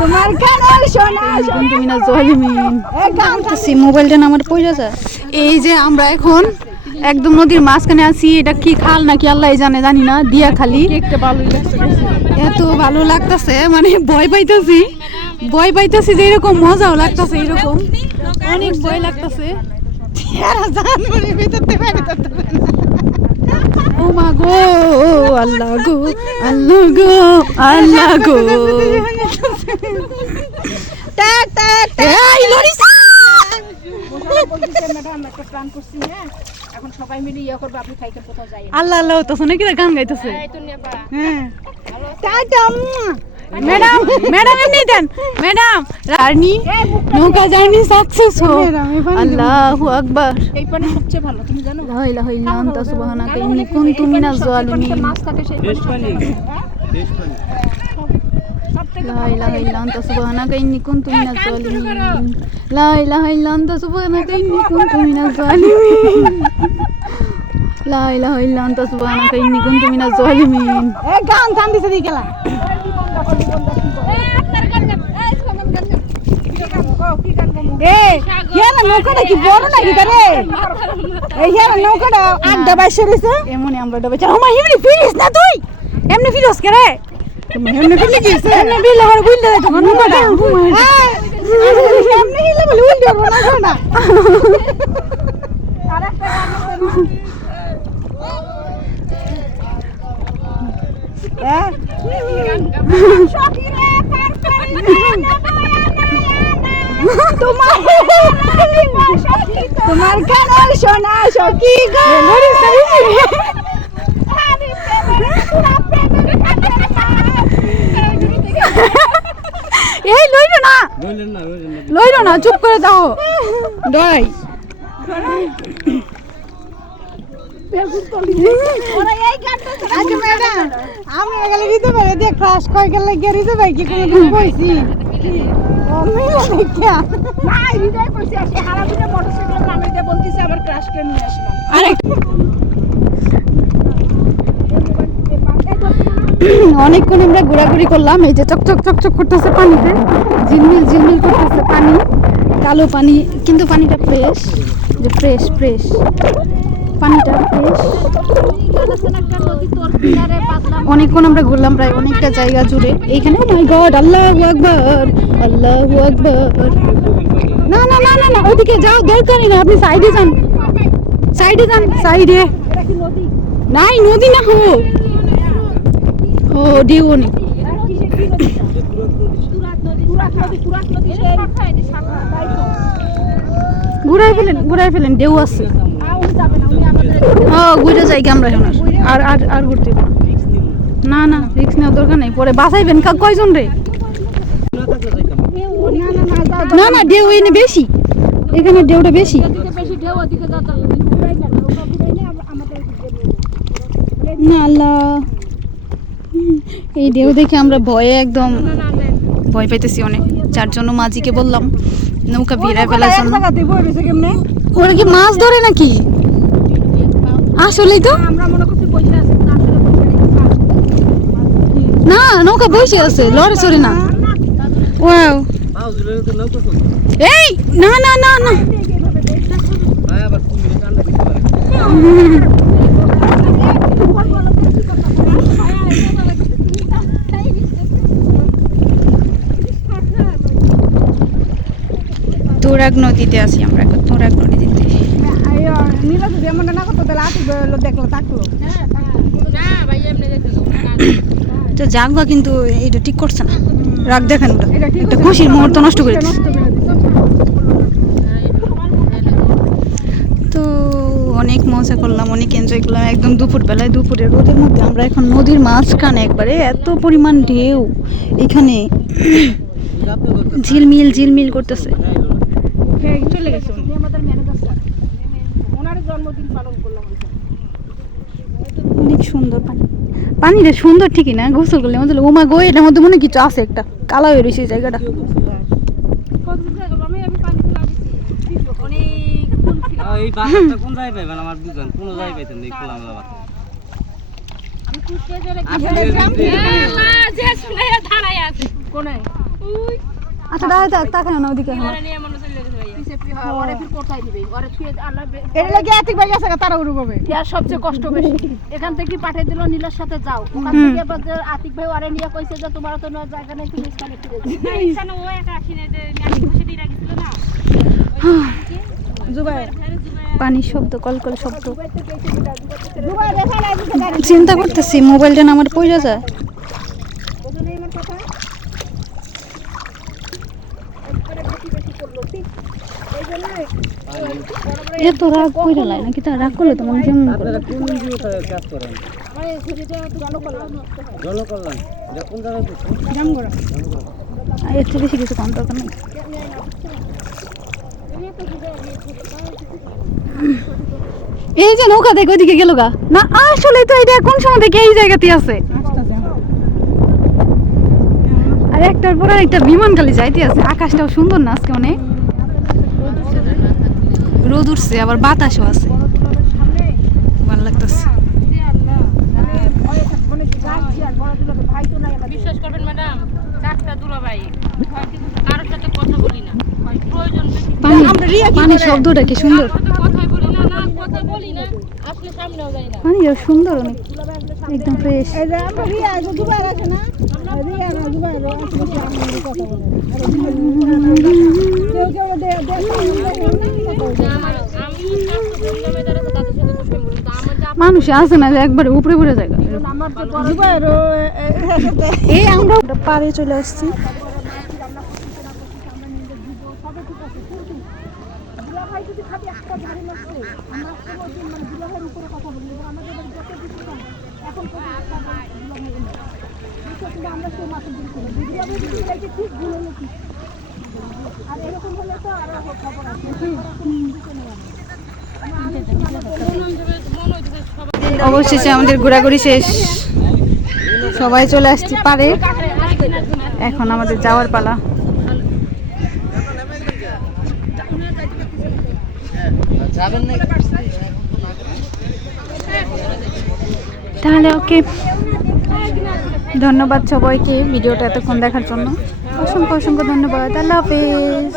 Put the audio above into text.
তোমার কানের সোনা তুমি না জলিমিন মোবাইলটা না আমার পয়সা যায়। এই যে আমরা এখন একদম নদীর মাঝখানে আছি। এটা কি খাল নাকি আল্লাহ জানে, জানি না। দিয়া খালি এত ভালো লাগতেছে, মানে ভয় পাইতেছি যে এরকম মজাও লাগতেছে, এরকম অনেক ভয় লাগতেছে। ও মা গো আল্লাহ গো আল্লাহ গো আল্লাহ গো। আল্লাহ আল্লাহ তো শুনে কি গান গাইতেছে। ম্যাডাম ম্যাডাম এমনি দেন ম্যাডাম। জার্নি নৌকা জার্নি সাকসেস হোক। আল্লাহু আকবার। এই পানি সবচেয়ে ভালো, তুমি জানো? লা ইলাহা ইল্লা আনতা সুবহানাকা ইন্নী কুনতু মিনাজ জালিমিন। মাছ থাকে সেই পানি। লা ইলাহা ইল্লা আনতা সুবহানাকা ইন্নী কুনতু মিনাজ জালিমিন। লা ইলাহা ইল্লা আনতা সুবহানাকা ইন্নী কুনতু মিনাজ জালিমিন। লা ইলাহা ইল্লা আনতা সুবহানাকা ইন্নী কুনতু মিনাজ জালিমিন। এই গান টান দিছে দি গেলা। এই হেলা নৌকাটা কি বড় নাকি রে? এই হেলা নৌকাটা আড্ডা বাইছে রইছে। এমনি আমরা ডবে চাও। মা হিমনি ফিরিস না তুই, এমনি ফিরস কে রে? তুমি এমনি ফিলি গেছে, এমনি বিল আবার বুইল দে তো নৌকাটা। এমনি হিলে বলে উল দিব না না। আরেকটা গান তোমার কানের সোনা সখী গো। এই লইলো না চুপ করে দাও। ডরাই আমি গেলে দিতে পারে দিয়ে ক্রাশ কয় গেলে গিয়ে দিতে পারি কি কোনোদিন কইছি অনেকক্ষণ আমরা ঘোরাঘুরি করলাম। এই যে চকচক চকচক করতেছে পানিতে, ঝিলমিল ঝিলমিল করতেছে পানি, কালো পানি, কিন্তু পানিটা ফ্রেশ, যে ফ্রেশ ফ্রেশ পানিটা ফ্রেশ। অনেকক্ষণ আমরা ঘুরলাম, প্রায় অনেকটা জায়গা জুড়ে। এইখানে মাই গড আল্লাহু আকবার আল্লাহু আকবার। না না না না না ওইদিকে যাও, দরকারই না, আপনি সাইডে যান, সাইডে যান, সাইডে। নাই নদী না, হো ও ডিউ অনেক। ঘুরাই ফেলেন ঢেউ আছে। হ্যাঁ ঘুরে যাই কি আমরা এখন আর আর আর ঘুরতে না না রিস্ক নেওয়ার দরকার নেই। পরে বাঁচাইবেন কয়জন রে? না না ঢেউ এনে বেশি, এখানে ঢেউটা বেশি। না আল্লাহ, এই ঢেউ দেখে আমরা ভয়ে একদম ভয় পাইতেছি অনেক। যার জন্য মাঝিকে বললাম নৌকা ভিড়ায় ফেলার জন্য। ওরা কি মাছ ধরে নাকি? আসলেই তো না, নৌকা বসে আছে, লড়ে চড়ে না। ওয়াও এই না না না না তুরাগ নদীতে আছি আমরা এখন, তুরাগ নদীতে। তো জাগবা কিন্তু এটা ঠিক করছে না, রাগ দেখেন ওটা একটা খুশির মুহূর্ত নষ্ট করে দিচ্ছে। তো অনেক মজা করলাম, অনেক এনজয় করলাম একদম দুপুর বেলায়, দুপুরের রোদের মধ্যে আমরা এখন নদীর মাঝখানে একবারে। এত পরিমাণ ঢেউ এখানে, ঝিলমিল ঝিলমিল করতেছে। চলে গেছে ওনার জন্মদিন পালন করলাম। অনেক সুন্দর পানি, পানিটা সুন্দর ঠিকই না, গোসল করলে মজা লাগে। ওমা গো এটার মধ্যে মনে কিছু আছে, একটা কালা হয়ে রয়েছে এই জায়গাটা। আচ্ছা দাঁড়ায় থাক, তাকায় না ওদিকে। এটা লাগে আতিক ভাই গেছে তারা উড়ু পাবে। ইয়ার সবচেয়ে কষ্ট বেশি। এখান থেকে পাঠিয়ে দিল নীলার সাথে যাও, ওখান থেকে আবার যে আতিক ভাই আরে নিয়ে কইছে যে তোমার তো না জায়গা নেই, তুমি স্থানে ফিরে যাও। না এখানে ও একা আসিনে যে আমি বসে দিয়ে রাখিছিল না জুবাইর পানির শব্দ, কলকল শব্দ। জুবাইর দেখা নাই দিতে গাড়ি চিন্তা করতেছি মোবাইলটা না আমার পয়সা যায়। বুঝলি আমার কথা একবারে বেশি বেশি করলো ঠিক এই জন্য এত রাগ কইরা লাই নাকি, তা রাগ করলে তো মনে কেমন করে। আপনারা কোন এনজিওতে কাজ করেন? মানে ছুটিতে ভালো করলাম জনকল্যাণ। এটা কোন জায়গায় করছেন? জামগড়া এর চেয়ে বেশি কিছু কম দরকার নেই। এই যে নৌকা দেখো ওইদিকে গেল গা না, আসলে তো এটা কোন সময় থেকে এই জায়গাতে আছে। আর একটার পর একটা বিমান খালি যাইতে আছে। আকাশটাও সুন্দর না আজকে অনেক, রোদ উঠছে আবার বাতাসও আছে, ভালো লাগতেছে। বিশ্বাস করবেন ম্যাডাম, চারটা দুলাভাই কারোর সাথে কথা বলি না, প্রয়োজন পানির শব্দটা কি সুন্দর, কথাই বলি না, না কথা বলি না, আসলে সামনেও যাই না। পানিও সুন্দর অনেক, একদম ফ্রেশ। এই যে আমরা রিয়া যে জুবাইর আছে না, রিয়া না জুবাইর আছে আমরা কথা বলে কেউ কেউ আমি তাদের সাথে দুষ্টামি করি, তা আমার যা মানুষ আছে না যে একবারে উপরে উপরে জায়গা। আমার তো জুবাইর এই আমরা পাড়ে চলে আসছি। দুলাভাই যদি খালি একটা ধারে লাগছে আমরা কোনোদিন মানে দুলাভাইয়ের উপরে কথা বলি আমাদের যত কিছু এখন কিন্তু আমরা সেই মাসে দিন করি দুলাভাই যদি এটাকে ঠিক ভুল হলো কি আর এরকম হলে তো আরো খবর আছে অবশেষে আমাদের ঘোরাঘুরি শেষ, সবাই চলে আসছি পারে। এখন আমাদের যাওয়ার পালা। যাবেন না? তাহলে ওকে, ধন্যবাদ সবাইকে ভিডিওটা এতক্ষণ দেখার জন্য। অসংখ্য অসংখ্য ধন্যবাদ। আল্লাহ হাফেজ।